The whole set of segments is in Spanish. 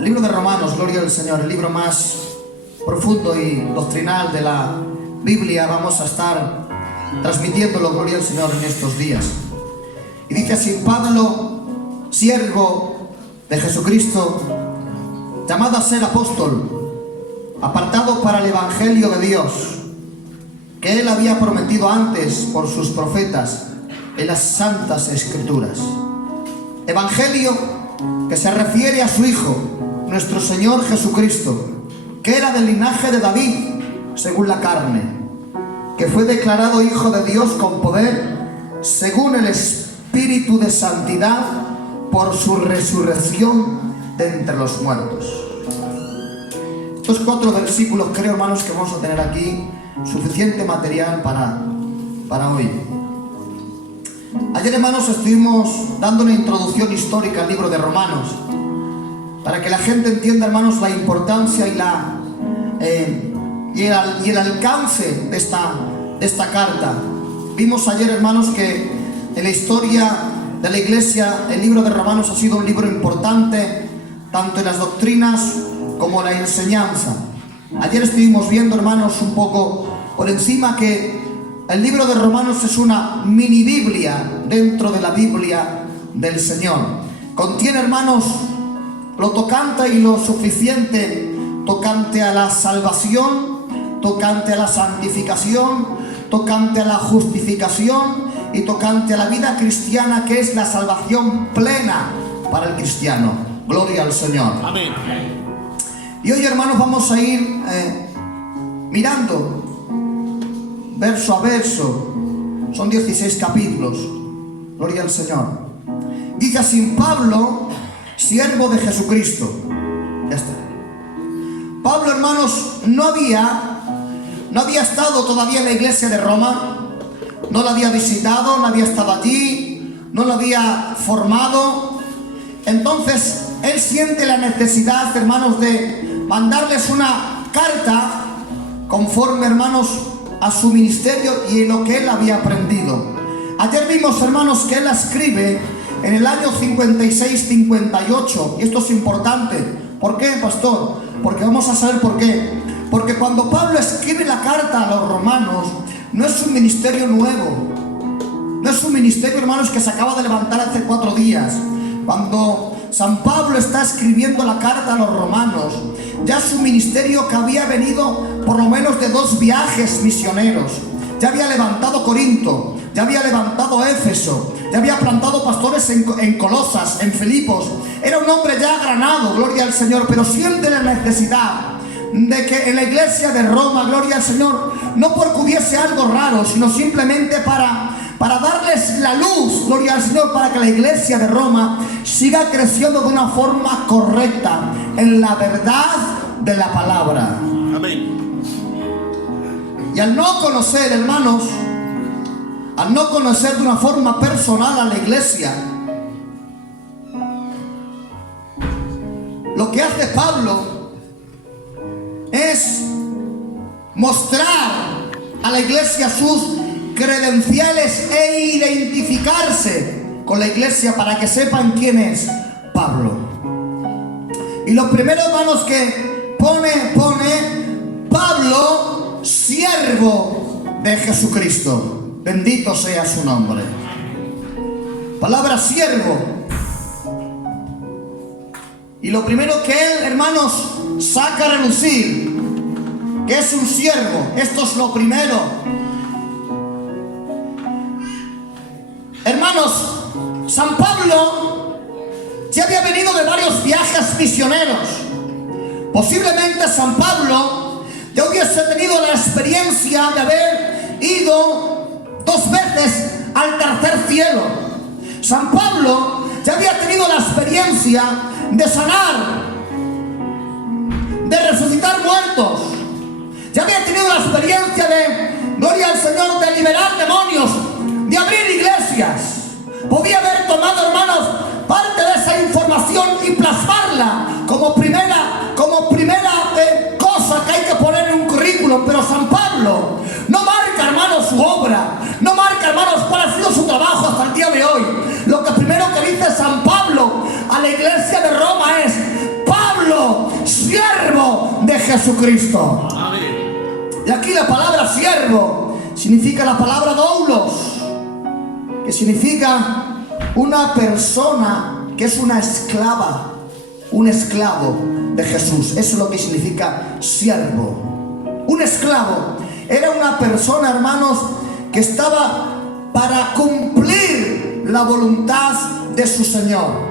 El libro de Romanos, gloria al Señor, el libro más profundo y doctrinal de la Biblia, vamos a estar transmitiéndolo, gloria al Señor, en estos días. Y dice así: Pablo, siervo de Jesucristo, llamado a ser apóstol, apartado para el Evangelio de Dios, que Él había prometido antes por sus profetas en las Santas Escrituras. Evangelio que se refiere a su Hijo, nuestro Señor Jesucristo, que era del linaje de David, según la carne, que fue declarado Hijo de Dios con poder, según el Espíritu de santidad, por su resurrección de entre los muertos. Estos 4 versículos, creo, hermanos, que vamos a tener aquí suficiente material para hoy. Ayer, hermanos, estuvimos dando una introducción histórica al libro de Romanos, para que la gente entienda, hermanos, la importancia y el alcance de esta carta. Vimos ayer, hermanos, que en la historia de la Iglesia el libro de Romanos ha sido un libro importante, tanto en las doctrinas como en la enseñanza. Ayer estuvimos viendo, hermanos, un poco por encima que el libro de Romanos es una mini Biblia dentro de la Biblia del Señor. Contiene, hermanos, lo tocante y lo suficiente tocante a la salvación, tocante a la santificación, tocante a la justificación y tocante a la vida cristiana, que es la salvación plena para el cristiano. Gloria al Señor. Amén. Y hoy, hermanos, vamos a ir mirando verso a verso. Son 16 capítulos. Gloria al Señor. Dice así: Pablo, siervo de Jesucristo. Ya está. Pablo, hermanos, no había estado todavía en la iglesia de Roma. No la había visitado, no había estado allí, no la había formado. Entonces él siente la necesidad, hermanos, de mandarles una carta conforme, hermanos, a su ministerio y en lo que él había aprendido. Ayer vimos, hermanos, que él la escribe en el año 56-58. Y esto es importante. ¿Por qué, pastor? Porque vamos a saber por qué. Porque cuando Pablo escribe la carta a los romanos, no es un ministerio nuevo. No es un ministerio, hermanos, que se acaba de levantar hace 4 días. Cuando San Pablo está escribiendo la carta a los romanos, ya es un ministerio que había venido por lo menos de 2 viajes misioneros. Ya había levantado Corinto, ya había levantado Éfeso, ya había plantado pastores en Colosas, en Filipos. Era un hombre ya agranado, gloria al Señor, pero siente la necesidad de que en la iglesia de Roma, gloria al Señor, no porque hubiese algo raro, sino simplemente para darles la luz, gloria al Señor, para que la iglesia de Roma siga creciendo de una forma correcta en la verdad de la palabra. Amén. Y al no conocer, hermanos, al no conocer de una forma personal a la iglesia, lo que hace Pablo es mostrar a la iglesia sus credenciales e identificarse con la iglesia para que sepan quién es Pablo. Y lo primero, hermanos, que pone Pablo, siervo de Jesucristo. Bendito sea su nombre. Palabra siervo. Y lo primero que él, hermanos, saca a relucir, que es un siervo. Esto es lo primero. Hermanos, San Pablo ya había venido de varios viajes misioneros. Posiblemente San Pablo ya hubiese tenido la experiencia de haber ido 2 veces al tercer cielo. San Pablo ya había tenido la experiencia de sanar, de resucitar muertos. Ya había tenido la experiencia de, gloria al Señor, de liberar demonios, de abrir iglesias. Podía haber tomado, hermanos, parte de esa información y plasmarla como primera cosa que hay que poner en un currículum. Pero San Pablo no marca, hermanos, su obra, no marca, hermanos, cuál ha sido su trabajo hasta el día de hoy. Lo que primero que dice San Pablo a la iglesia de Roma es: Pablo, siervo de Jesucristo. Amén. Y aquí la palabra siervo significa la palabra doulos, que significa una persona que es una esclava, un esclavo de Jesús. Eso es lo que significa siervo. Un esclavo era una persona, hermanos, que estaba para cumplir la voluntad de su Señor.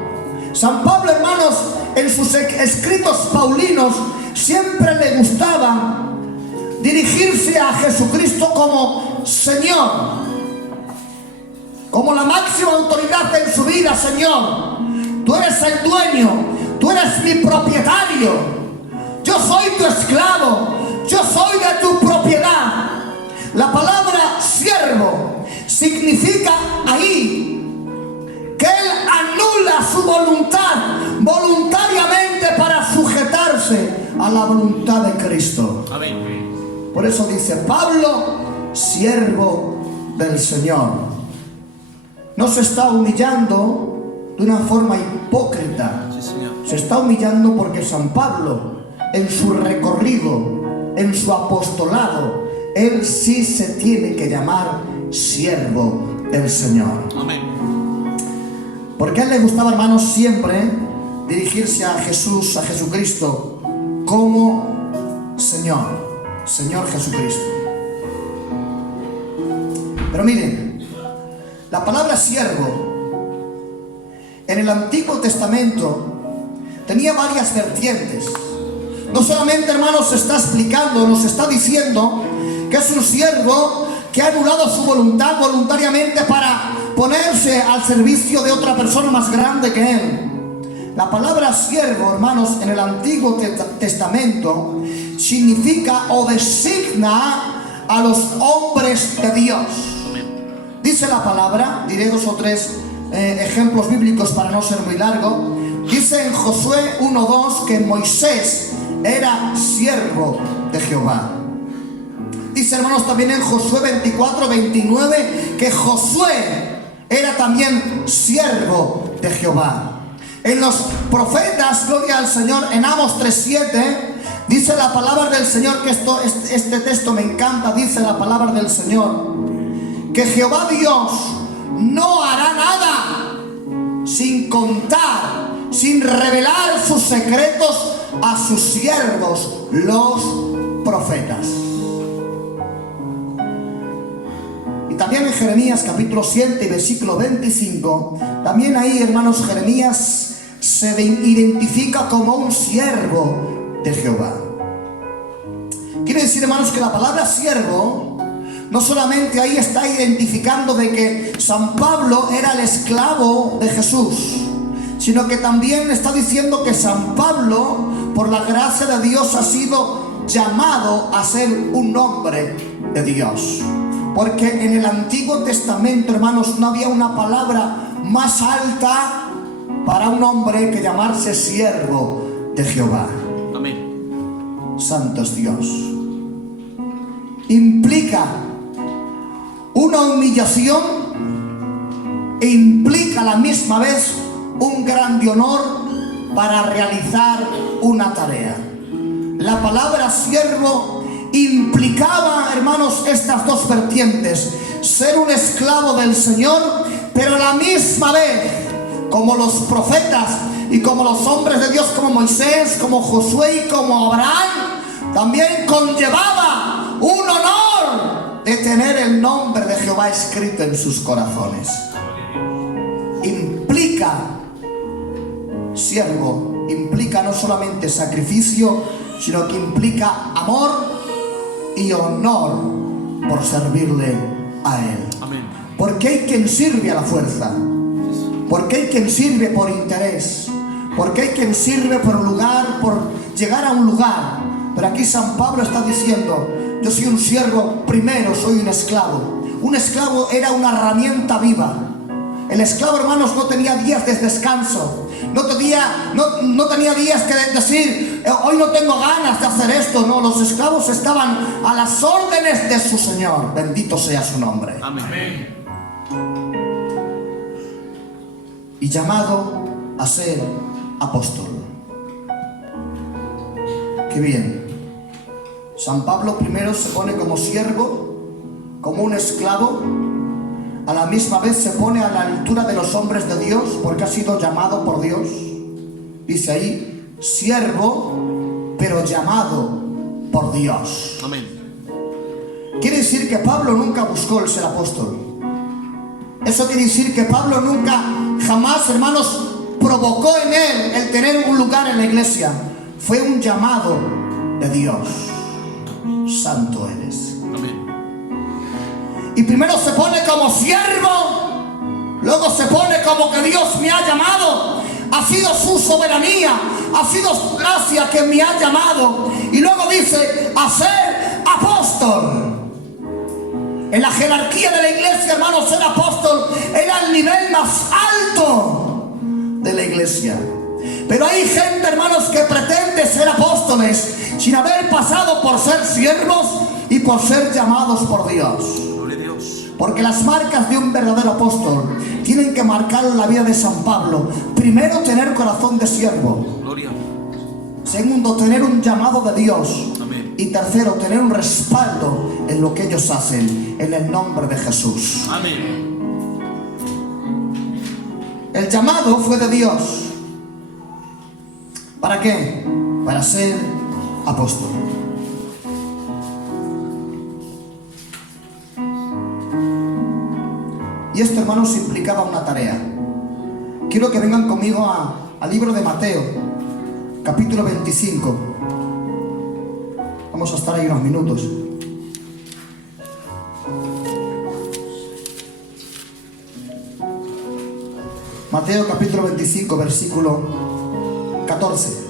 San Pablo, hermanos, en sus escritos paulinos siempre le gustaba dirigirse a Jesucristo como Señor, como la máxima autoridad en su vida. Señor, tú eres el dueño, tú eres mi propietario, yo soy tu esclavo, yo soy de tu propiedad. La palabra siervo significa ahí que él anula su voluntad voluntariamente para sujetarse a la voluntad de Cristo. Amén. Por eso dice Pablo, siervo del Señor. No se está humillando de una forma hipócrita. Sí, Señor. Se está humillando porque San Pablo, en su recorrido, en su apostolado, él sí se tiene que llamar siervo del Señor. Amén. Porque a él le gustaba, hermanos, siempre dirigirse a Jesús, a Jesucristo, como Señor, Señor Jesucristo. Pero miren, la palabra siervo en el Antiguo Testamento tenía varias vertientes. No solamente, hermanos, se está explicando, nos está diciendo que es un siervo que ha anulado su voluntad voluntariamente para ponerse al servicio de otra persona más grande que él. La palabra siervo, hermanos, en el Antiguo Testamento significa o designa a los hombres de Dios. Dice la palabra, diré 2 o 3 ejemplos bíblicos para no ser muy largo. Dice en Josué 1:2 que Moisés era siervo de Jehová. Dice, hermanos, también en Josué 24:29 que Josué era también siervo de Jehová. En los profetas, gloria al Señor, en Amos 3:7 dice la palabra del Señor, que este texto me encanta. Dice la palabra del Señor que Jehová Dios no hará nada sin contar, sin revelar sus secretos a sus siervos, los profetas. Y también en Jeremías capítulo 7 y versículo 25, también ahí, hermanos, Jeremías se identifica como un siervo de Jehová. Quiere decir, hermanos, que la palabra siervo no solamente ahí está identificando de que San Pablo era el esclavo de Jesús, sino que también está diciendo que San Pablo, por la gracia de Dios, ha sido llamado a ser un hombre de Dios. Porque en el Antiguo Testamento, hermanos, no había una palabra más alta para un hombre que llamarse siervo de Jehová. Amén. Santo es Dios. Implica una humillación e implica a la misma vez un grande honor para realizar una tarea. La palabra siervo implicaba, hermanos, estas dos vertientes: ser un esclavo del Señor, pero a la misma vez, como los profetas y como los hombres de Dios, como Moisés, como Josué y como Abraham, también conllevaba un honor de tener el nombre de Jehová escrito en sus corazones. Implica, siervo, implica no solamente sacrificio, sino que implica amor y honor por servirle a Él. Amén. Porque hay quien sirve a la fuerza, porque hay quien sirve por interés, porque hay quien sirve por lugar, por llegar a un lugar. Pero aquí San Pablo está diciendo: yo soy un siervo, primero soy un esclavo. Un esclavo era una herramienta viva. El esclavo, hermanos, no tenía días de descanso. No tenía días que decir: hoy no tengo ganas de hacer esto. No, los esclavos estaban a las órdenes de su Señor. Bendito sea su nombre. Amén. Y llamado a ser apóstol. aquí bien. San Pablo primero se pone como siervo, como un esclavo. A la misma vez se pone a la altura de los hombres de Dios porque ha sido llamado por Dios. Dice ahí, siervo, pero llamado por Dios. Amén. Quiere decir que Pablo nunca buscó el ser apóstol. Eso quiere decir que Pablo nunca, jamás, hermanos, provocó en él el tener un lugar en la iglesia. Fue un llamado de Dios. Santo eres. Amén. Y primero se pone como siervo, luego se pone como que Dios me ha llamado. Ha sido su soberanía, ha sido su gracia que me ha llamado. Y luego dice, a ser apóstol. En la jerarquía de la iglesia, hermanos, ser apóstol era el nivel más alto de la iglesia. Pero hay gente, hermanos, que pretende ser apóstoles sin haber pasado por ser siervos y por ser llamados por Dios. Gloria a Dios. Porque las marcas de un verdadero apóstol tienen que marcar la vida de San Pablo. Primero, tener corazón de siervo. Gloria. Segundo, tener un llamado de Dios. Amén. Y tercero, tener un respaldo en lo que ellos hacen, en el nombre de Jesús. Amén. El llamado fue de Dios. ¿Para qué? Para ser apóstol. Y esto, hermanos, implicaba una tarea. Quiero que vengan conmigo al libro de Mateo, capítulo 25. Vamos a estar ahí unos minutos. Mateo capítulo 25, versículo 14.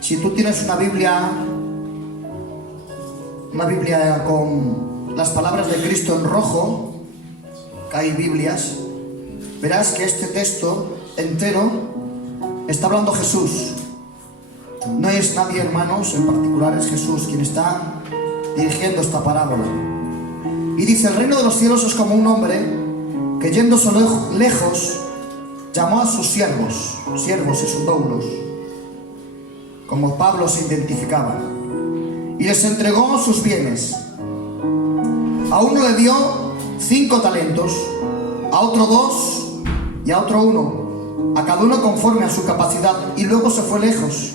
Si tú tienes una Biblia con las palabras de Cristo en rojo, que hay Biblias, verás que este texto entero está hablando Jesús. No es nadie, hermanos, en particular es Jesús quien está dirigiendo esta parábola. Y dice, el reino de los cielos es como un hombre que yéndose lejos llamó a sus siervos y sus doulos, como Pablo se identificaba, y les entregó sus bienes. A uno le dio 5 talentos, a otro 2 y a otro 1, a cada uno conforme a su capacidad, y luego se fue lejos.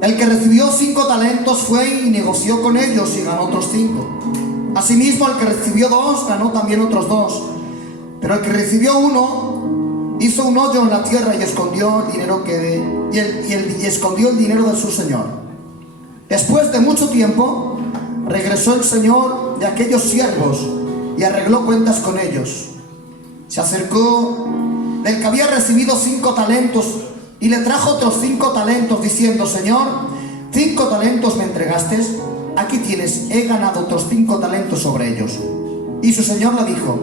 El que recibió 5 talentos fue y negoció con ellos y ganó otros 5. Asimismo, el que recibió 2 ganó también otros 2. Pero el que recibió 1 hizo un hoyo en la tierra y escondió el dinero escondió el dinero de su señor. Después de mucho tiempo, regresó el señor de aquellos siervos y arregló cuentas con ellos. Se acercó del que había recibido 5 talentos y le trajo otros 5 talentos, diciendo, Señor, 5 talentos me entregaste, aquí tienes, he ganado otros 5 talentos sobre ellos. Y su señor le dijo,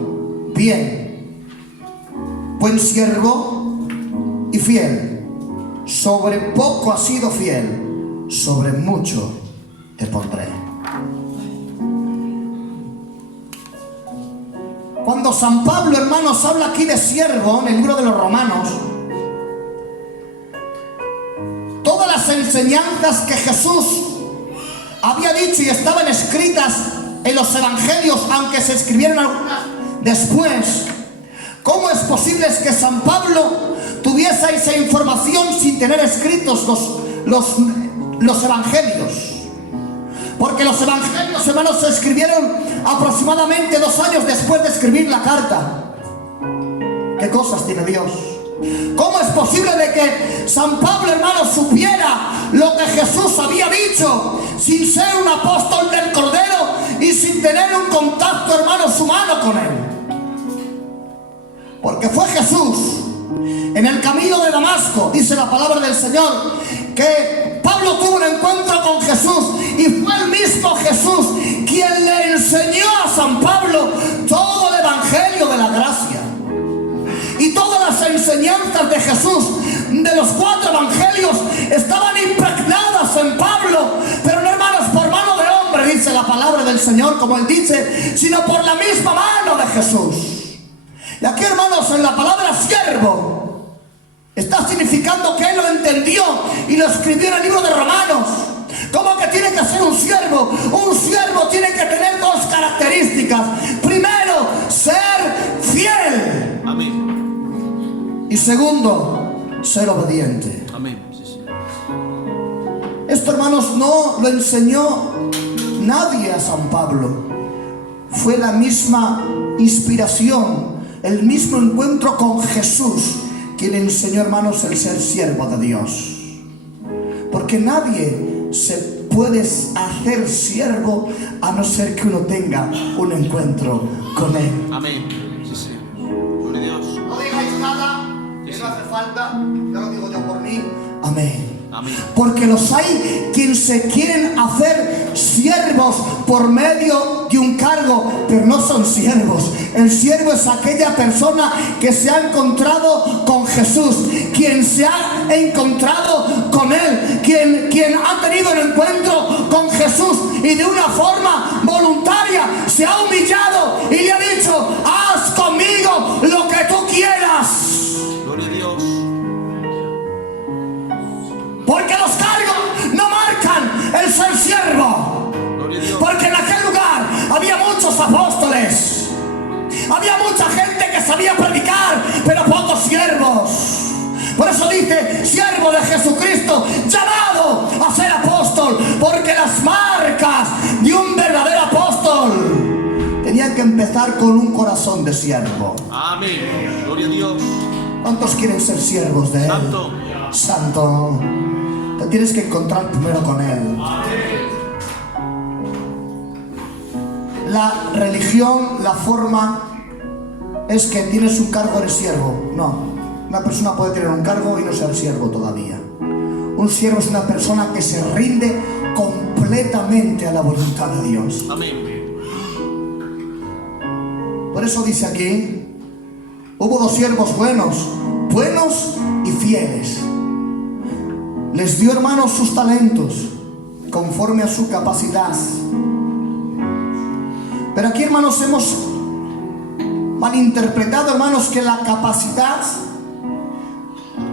bien, buen siervo y fiel, sobre poco has sido fiel, sobre mucho te pondré. Cuando San Pablo, hermanos, habla aquí de siervo en el libro de los Romanos, todas las enseñanzas que Jesús había dicho y estaban escritas en los evangelios, aunque se escribieron algunas después, ¿cómo es posible que San Pablo tuviese esa información sin tener escritos los evangelios? Porque los evangelios, hermanos, se escribieron aproximadamente 2 años después de escribir la carta. ¿Qué cosas tiene Dios? ¿Cómo es posible de que San Pablo, hermanos, supiera lo que Jesús había dicho sin ser un apóstol del Cordero y sin tener un contacto, hermanos, humano con él? Porque fue Jesús en el camino de Damasco, dice la palabra del Señor, que Pablo tuvo un encuentro con Jesús y fue el mismo Jesús quien le enseñó a San Pablo todo el evangelio de la gracia. Y todas las enseñanzas de Jesús, de los 4 evangelios, estaban impregnadas en Pablo. Pero no, la palabra del Señor, como Él dice, sino por la misma mano de Jesús. Y aquí, hermanos, en la palabra siervo está significando que Él lo entendió y lo escribió en el libro de Romanos. ¿Cómo que tiene que ser un siervo? Un siervo tiene que tener dos características. Primero, ser fiel. Amén. Y segundo, ser obediente. Amén. Sí, sí. Esto, hermanos, no lo enseñó nadie a San Pablo. Fue la misma inspiración, el mismo encuentro con Jesús quien enseñó, hermanos, el ser siervo de Dios. Porque nadie se puede hacer siervo a no ser que uno tenga un encuentro con Él. Amén. Sí, sí. Gloria a Dios. No digáis nada, que no hace falta, ya lo digo yo por mí. Amén. Amén. Porque los hay quienes se quieren hacer siervos por medio de un cargo, pero no son siervos. El siervo es aquella persona que se ha encontrado con Jesús, quien se ha encontrado con Él, quien ha tenido el encuentro con Jesús y de una forma voluntaria se ha humillado y le ha dicho: haz conmigo lo que tú quieras. Gloria a Dios. Porque los cargos no marcan el ser siervo. Gloria a Dios. Porque en aquel lugar había muchos apóstoles, había mucha gente que sabía predicar, pero pocos siervos. Por eso dice: siervo de Jesucristo, llamado a ser apóstol. Porque las marcas de un verdadero apóstol tenían que empezar con un corazón de siervo. Amén. Gloria a Dios. ¿Cuántos quieren ser siervos de Él? Santo. Santo. Te tienes que encontrar primero con Él. La religión, la forma es que tienes un cargo, eres siervo. No, una persona puede tener un cargo y no ser siervo todavía. Un siervo es una persona que se rinde completamente a la voluntad de Dios. Amén. Por eso dice aquí: hubo dos siervos buenos y fieles. Les dio, hermanos, sus talentos conforme a su capacidad. Pero aquí, hermanos, hemos malinterpretado, hermanos, que la capacidad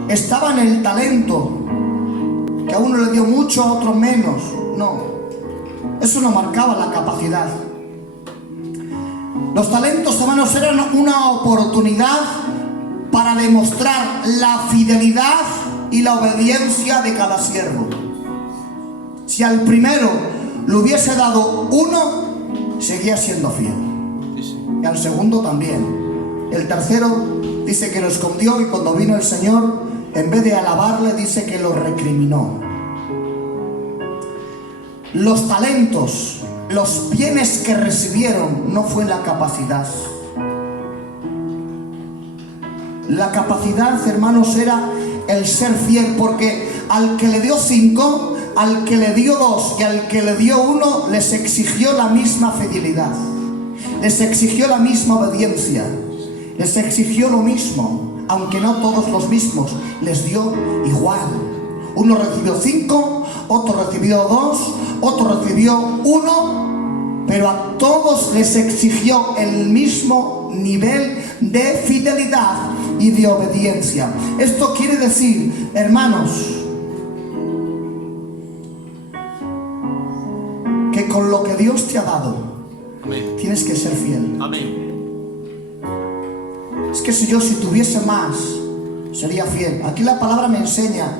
estaba en el talento, que a uno le dio mucho, a otro menos. No, eso no marcaba la capacidad. Los talentos, hermanos, eran una oportunidad para demostrar la fidelidad y la obediencia de cada siervo. Si al primero le hubiese dado uno, seguía siendo fiel. Sí, sí. Y al segundo también. El tercero dice que lo escondió, y cuando vino el Señor, en vez de alabarle, dice que lo recriminó. Los talentos, los bienes que recibieron, no fue la capacidad. La capacidad, hermanos, era el ser fiel, porque al que le dio 5, al que le dio 2 y al que le dio 1, les exigió la misma fidelidad, les exigió la misma obediencia, les exigió lo mismo, aunque no todos los mismos, les dio igual. Uno recibió 5, otro recibió 2, otro recibió 1, pero a todos les exigió el mismo nivel de fidelidad y de obediencia. Esto quiere decir, hermanos, que con lo que Dios te ha dado, Amén. tienes que ser fiel. Amén. Es que si tuviese más, sería fiel. Aquí la palabra me enseña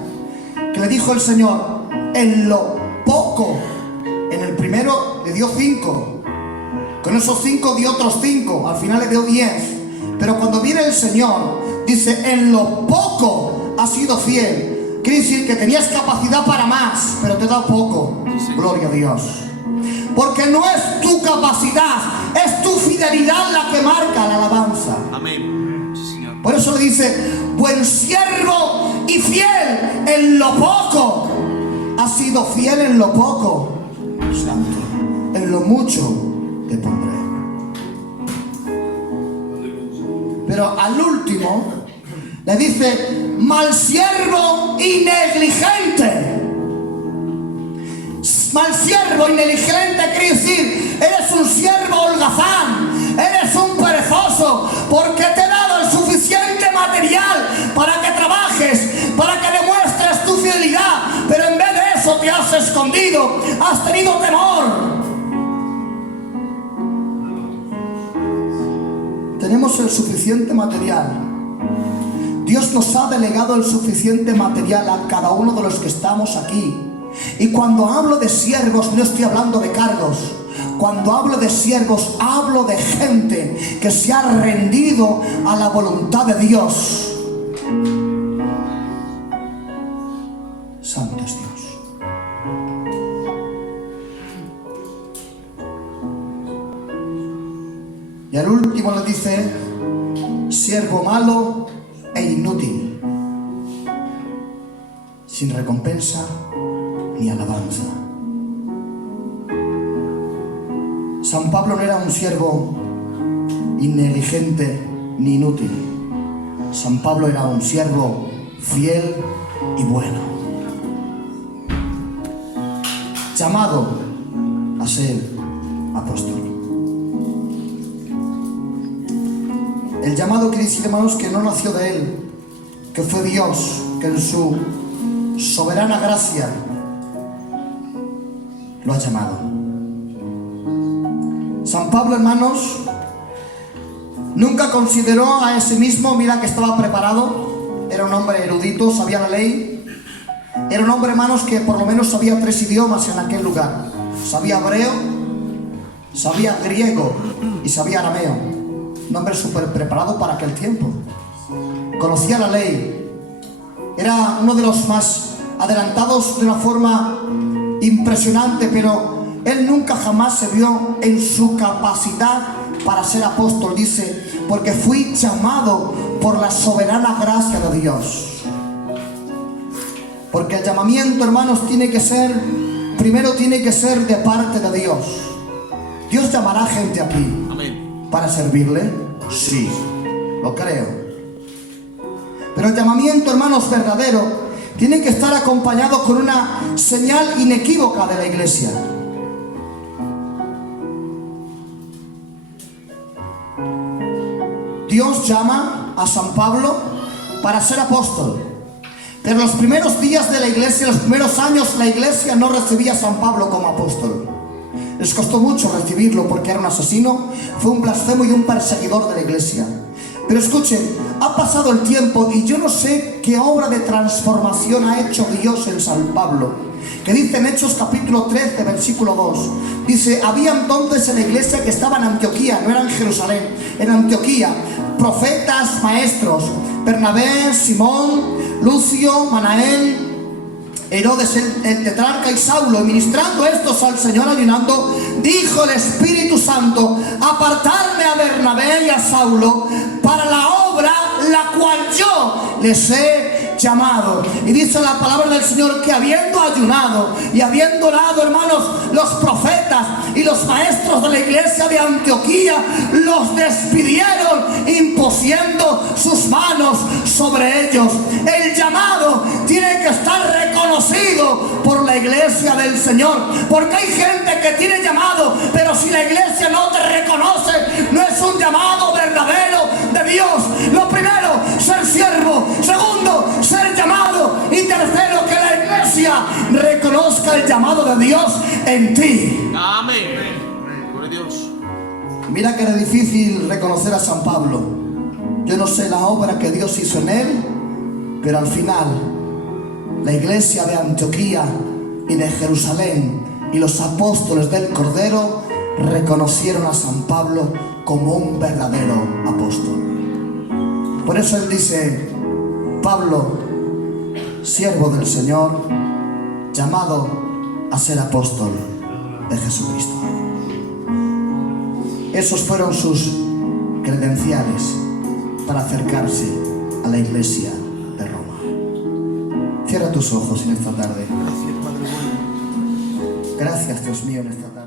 que le dijo el Señor: en lo poco. En el primero le dio 5, con esos 5 dio otros 5, al final le dio 10. Pero cuando viene el Señor, dice: en lo poco has sido fiel. Quiere decir que tenías capacidad para más, pero te da poco. Sí. Gloria a Dios. Porque no es tu capacidad, es tu fidelidad la que marca la alabanza. Amén. Sí, Señor. Por eso le dice: buen siervo y fiel en lo poco. Has sido fiel en lo poco, Santo. En lo mucho te pondré. Pero al último le dice: mal siervo y negligente. Mal siervo, inteligente, quiere decir, eres un siervo holgazán, eres un perezoso, porque te he dado el suficiente material para que trabajes, para que demuestres tu fidelidad, pero en vez de eso te has escondido, has tenido temor. Tenemos el suficiente material. Dios nos ha delegado el suficiente material a cada uno de los que estamos aquí. Y cuando hablo de siervos, no estoy hablando de cargos. Cuando hablo de siervos, hablo de gente que se ha rendido a la voluntad de Dios. Santo es Dios. Y al último le dice: siervo malo e inútil, sin recompensa ni alabanza. San Pablo no era un siervo innegligente ni inútil. San Pablo era un siervo fiel y bueno, llamado a ser apóstol. El llamado quiere decir, hermanos, que no nació de él, que fue Dios que en su soberana gracia lo ha llamado. San Pablo, hermanos, nunca consideró a sí mismo, mira que estaba preparado, era un hombre erudito, sabía la ley, era un hombre, hermanos, que por lo menos sabía 3 idiomas en aquel lugar. Sabía hebreo, sabía griego y sabía arameo. Un hombre súper preparado para aquel tiempo. Conocía la ley. Era uno de los más adelantados de una forma impresionante, pero él nunca jamás se vio en su capacidad para ser apóstol. Dice: porque fui llamado por la soberana gracia de Dios. Porque el llamamiento, hermanos, tiene que ser de parte de Dios. Dios llamará gente aquí. Amén. ¿Para servirle? Sí, lo creo. Pero el llamamiento, hermanos, verdadero, tiene que estar acompañado con una señal inequívoca de la iglesia. Dios llama a San Pablo para ser apóstol. Pero los primeros días de la iglesia, los primeros años, la iglesia no recibía a San Pablo como apóstol. Les costó mucho recibirlo porque era un asesino, fue un blasfemo y un perseguidor de la iglesia. Pero escuchen, ha pasado el tiempo y yo no sé qué obra de transformación ha hecho Dios en San Pablo. Que dice en Hechos capítulo 13, versículo 2. Dice: había entonces en la iglesia que estaba en Antioquía, no era en Jerusalén, en Antioquía, profetas, maestros: Bernabé, Simón, Lucio, Manaén, Herodes el tetrarca y Saulo. Y ministrando estos al Señor, ayunando, dijo el Espíritu Santo: apartarme a Bernabé y a Saulo para la obra la cual yo les he llamado. Y dice la palabra del Señor que habiendo ayunado y habiendo orado, hermanos, los profetas y los maestros de la iglesia de Antioquía los despidieron, impusiendo sus manos sobre ellos. El llamado tiene que estar reconocido por la iglesia del Señor, porque hay gente que tiene llamado, pero si la iglesia no te reconoce, no es un llamado verdadero de Dios. Lo primero, ser siervo. Segundo, ser llamado. Y tercero, que la iglesia reconozca el llamado de Dios en ti. Amén. Gloria a Dios. Mira que era difícil reconocer a San Pablo. Yo no sé la obra que Dios hizo en él, pero al final la iglesia de Antioquía y de Jerusalén y los apóstoles del Cordero reconocieron a San Pablo como un verdadero apóstol. Por eso él dice: Pablo, siervo del Señor, llamado a ser apóstol de Jesucristo. Esos fueron sus credenciales para acercarse a la iglesia de Roma. Cierra tus ojos en esta tarde. Gracias, Dios mío, en esta tarde.